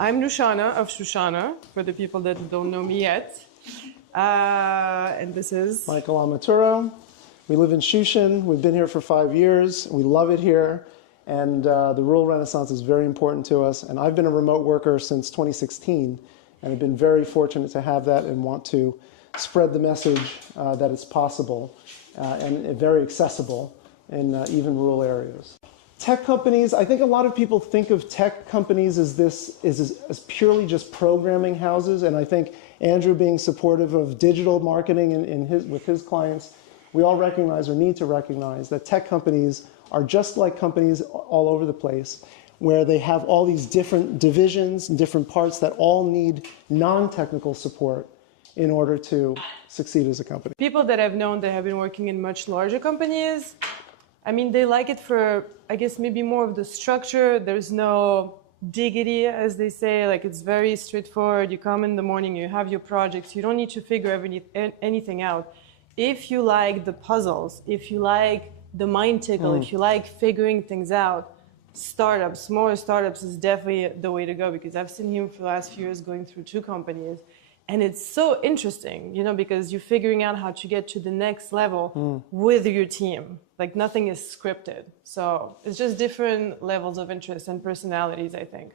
I'm Noosh'Anna of Noosh'Anna, for the people that don't know me yet. And this is Michael Ammaturo. We live in Shushan. We've been here for 5 years. We love it here. And the rural renaissance is very important to us. And I've been a remote worker since 2016. And I've been very fortunate to have that and want to spread the message that it's possible and very accessible in even rural areas. Tech companies, I think a lot of people think of tech companies as purely just programming houses, and I think Andrew being supportive of digital marketing with his clients, we all recognize or need to recognize that tech companies are just like companies all over the place, where they have all these different divisions and different parts that all need non-technical support in order to succeed as a company. people that I've known that have been working in much larger companies. I mean, they like it for, I guess, maybe more of the structure. There's no diggity, as they say. Like, it's very straightforward. You come in the morning, you have your projects. You don't need to figure anything out. If you like the puzzles, if you like the mind tickle, if you like figuring things out, startups, smaller startups is definitely the way to go, because I've seen him for the last few years going through 2 companies. And it's so interesting, you know, because you're figuring out how to get to the next level with your team. Like, nothing is scripted. So it's just different levels of interest and personalities, I think.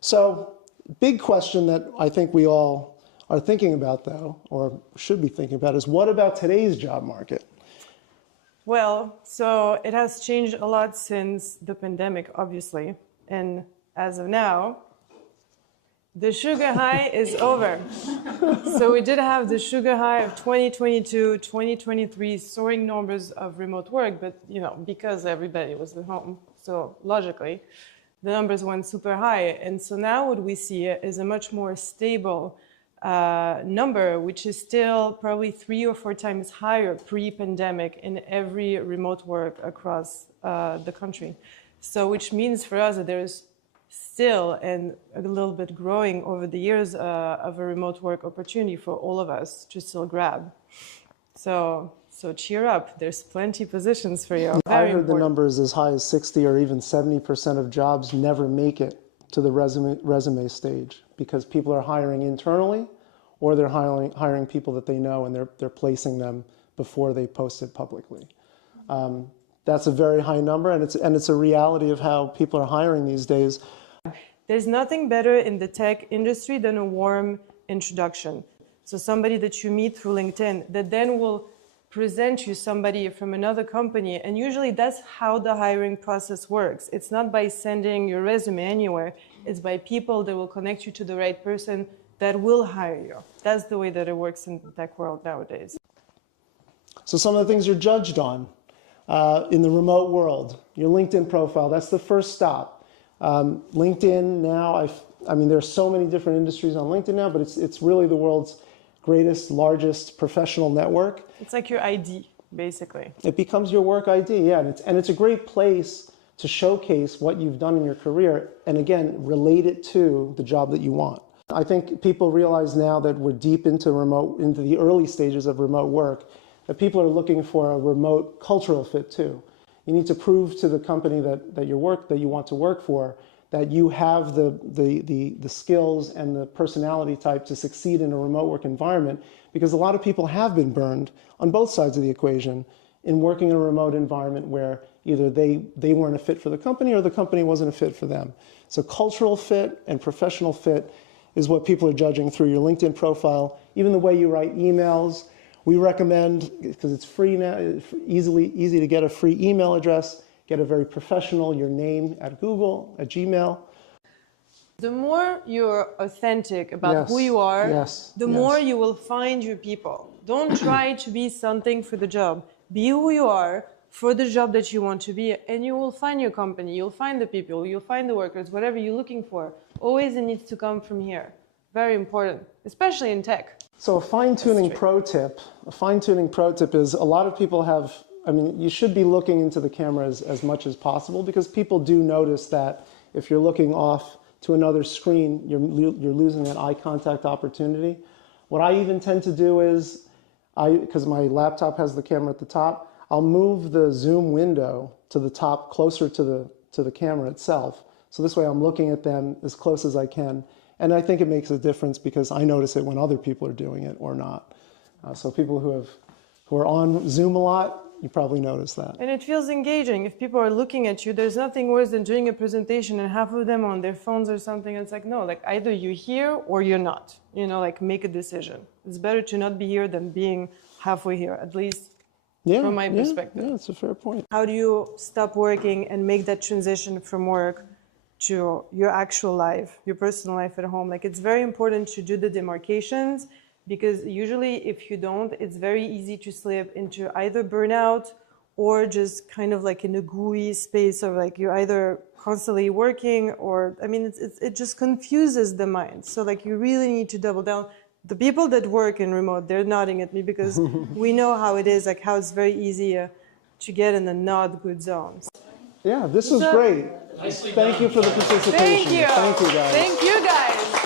So, big question that I think we all are thinking about, though, or should be thinking about, is what about today's job market? Well, so it has changed a lot since the pandemic, obviously. And as of now, the sugar high is over. So we did have the sugar high of 2022, 2023, soaring numbers of remote work, but, you know, because everybody was at home, so logically, the numbers went super high. And so now what we see is a much more stable number, which is still probably 3 or 4 times higher pre-pandemic in every remote work across the country. So which means for us that there's still, and a little bit growing over the years, of a remote work opportunity for all of us to still grab. So cheer up. There's plenty of positions for you. I heard the numbers as high as 60 or even 70% of jobs never make it to the resume stage because people are hiring internally, or they're hiring people that they know, and they're placing them before they post it publicly. That's a very high number, and it's a reality of how people are hiring these days. There's nothing better in the tech industry than a warm introduction. So somebody that you meet through LinkedIn that then will present you somebody from another company. And usually that's how the hiring process works. It's not by sending your resume anywhere. It's by people that will connect you to the right person that will hire you. That's the way that it works in the tech world nowadays. So some of the things you're judged on in the remote world, your LinkedIn profile, that's the first stop. LinkedIn now, I mean, there's so many different industries on LinkedIn now, but it's really the world's greatest, largest professional network. It's like your ID, basically. It becomes your work ID, yeah, and it's a great place to showcase what you've done in your career, and again, relate it to the job that you want. I think people realize now that we're deep into the early stages of remote work, that people are looking for a remote cultural fit too. You need to prove to the company that you want to work for that you have the skills and the personality type to succeed in a remote work environment, because a lot of people have been burned on both sides of the equation in working in a remote environment where either they weren't a fit for the company or the company wasn't a fit for them. So cultural fit and professional fit is what people are judging through your LinkedIn profile, even the way you write emails. We recommend, because it's free now, it's easy to get a free email address, get a very professional, your name at Google, at Gmail. The more you're authentic about who you are, the more you will find your people. Don't try to be something for the job. Be who you are for the job that you want to be, and you will find your company, you'll find the people, you'll find the workers, whatever you're looking for. Always it needs to come from here. Very important, especially in tech. So a fine-tuning pro tip is, a lot of people have, I mean, you should be looking into the camera as much as possible, because people do notice that if you're looking off to another screen, you're losing that eye contact opportunity. What I even tend to do is, because my laptop has the camera at the top, I'll move the zoom window to the top, closer to the camera itself, So this way I'm looking at them as close as I can. And I think it makes a difference because I notice it when other people are doing it or not. So people who are on Zoom a lot, you probably notice that. And it feels engaging. If people are looking at you, there's nothing worse than doing a presentation and half of them on their phones or something. It's like, no, like either you're here or you're not. You know, like make a decision. It's better to not be here than being halfway here, at least from my perspective. Yeah, it's a fair point. How do you stop working and make that transition from work to your actual life, your personal life at home? Like it's very important to do the demarcations, because usually if you don't, it's very easy to slip into either burnout or just kind of like in a gooey space of like you're either constantly working or, I mean, it just confuses the mind. So like you really need to double down. The people that work in remote, they're nodding at me because we know how it is, like how it's very easy to get in the not good zones. Yeah, this was great. Thank you for the participation. Thank you. Thank you, guys. Thank you, guys.